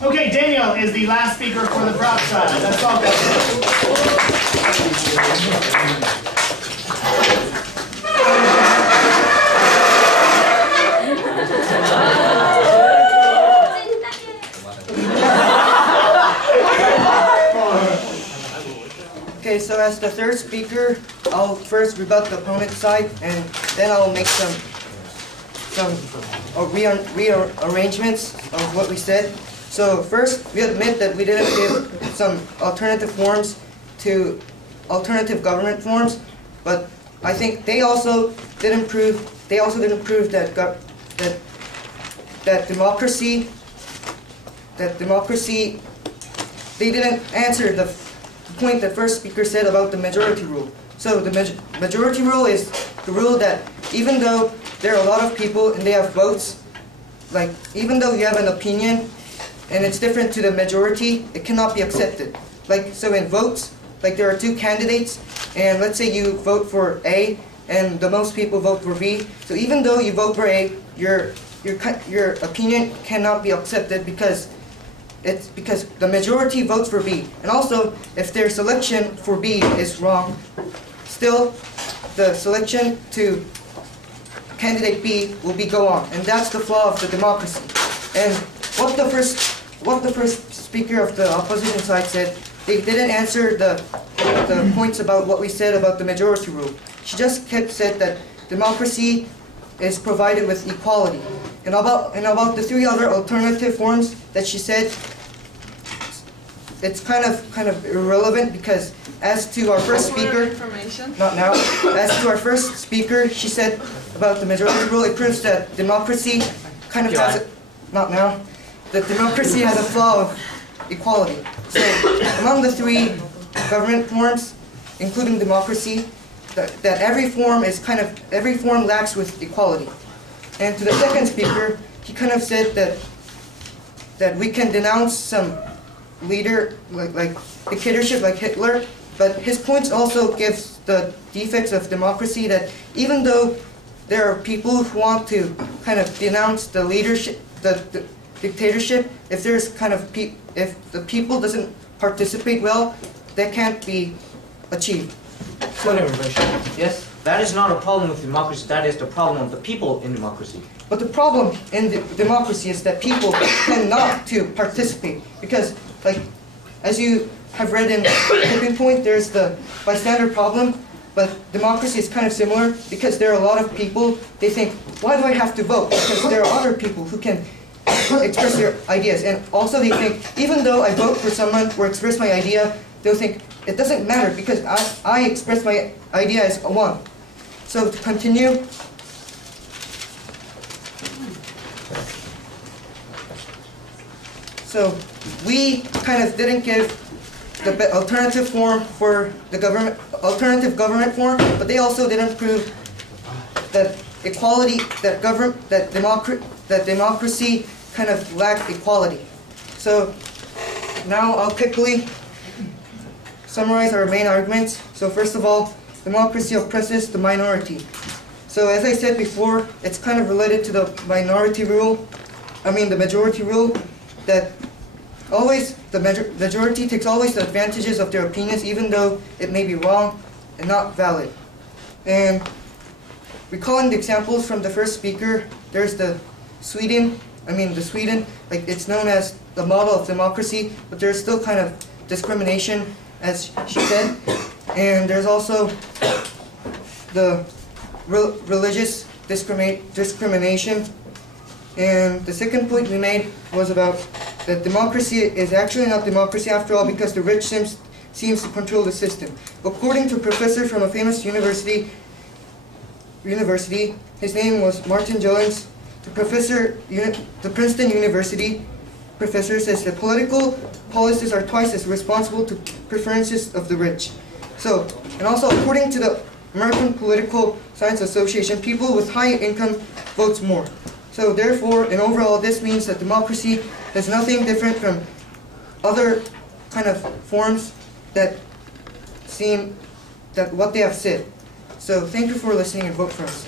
Okay, Daniel is the last speaker for the prop side. That's all, guys. Okay, so as the third speaker, I'll first rebut the opponent's side, and then I'll make some rearrangements of what we said. So first, we admit that we didn't give some alternative forms to alternative government forms, but I think they also didn't prove that democracy. They didn't answer the point that first speaker said about the majority rule. So the majority rule is the rule that even though there are a lot of people and they have votes, like even though you have an opinion and it's different to the majority, it cannot be accepted. Like, so in votes, like there are two candidates, and let's say you vote for A and the most people vote for B. So even though you vote for A, your opinion cannot be accepted because the majority votes for B. And also, if their selection for B is wrong, still the selection to candidate B will go on. And that's the flaw of the democracy. And what the first speaker of the opposition side said, they didn't answer the points about what we said about the majority rule. She just said that democracy is provided with equality. And about the three other alternative forms that she said, it's kind of irrelevant, because as to our first speaker, not now, as to our first speaker, she said about the majority rule, it proves that democracy kind of has, not now, that democracy has a flaw of equality. So among the three government forms, including democracy, that every form lacks with equality. And to the second speaker, he kind of said that we can denounce some leader like dictatorship like Hitler, but his points also gives the defects of democracy, that even though there are people who want to kind of denounce the leadership, the dictatorship, if the people doesn't participate well, that can't be achieved. So, yes, that is not a problem with democracy. That is the problem of the people in democracy. But the problem in democracy is that people tend not to participate, because, like, as you have read in Tipping Point, there's the bystander problem. But democracy is kind of similar, because there are a lot of people. They think, why do I have to vote? Because there are other people who can express their ideas. And also they think, even though I vote for someone or express my idea, they'll think, it doesn't matter because I express my idea as one. So to continue, so we kind of didn't give the alternative form for the alternative government form, but they also didn't prove that equality, that democracy kind of lacked equality. So now I'll quickly summarize our main arguments. So first of all, democracy oppresses the minority. So as I said before, it's kind of related to the majority rule, that always the majority takes always the advantages of their opinions, even though it may be wrong and not valid. And recalling the examples from the first speaker, there's the Sweden, like it's known as the model of democracy, but there's still kind of discrimination, as she said. And there's also the religious discrimination. And the second point we made was about that democracy is actually not democracy after all, because the rich seems to control the system. According to a professor from a famous university, his name was Martin Jones, the Princeton University professor says that political policies are twice as responsible to preferences of the rich. So, and also according to the American Political Science Association, people with high income votes more. So therefore, and overall, this means that democracy is nothing different from other kind of forms that seem that what they have said. So thank you for listening, and vote for us.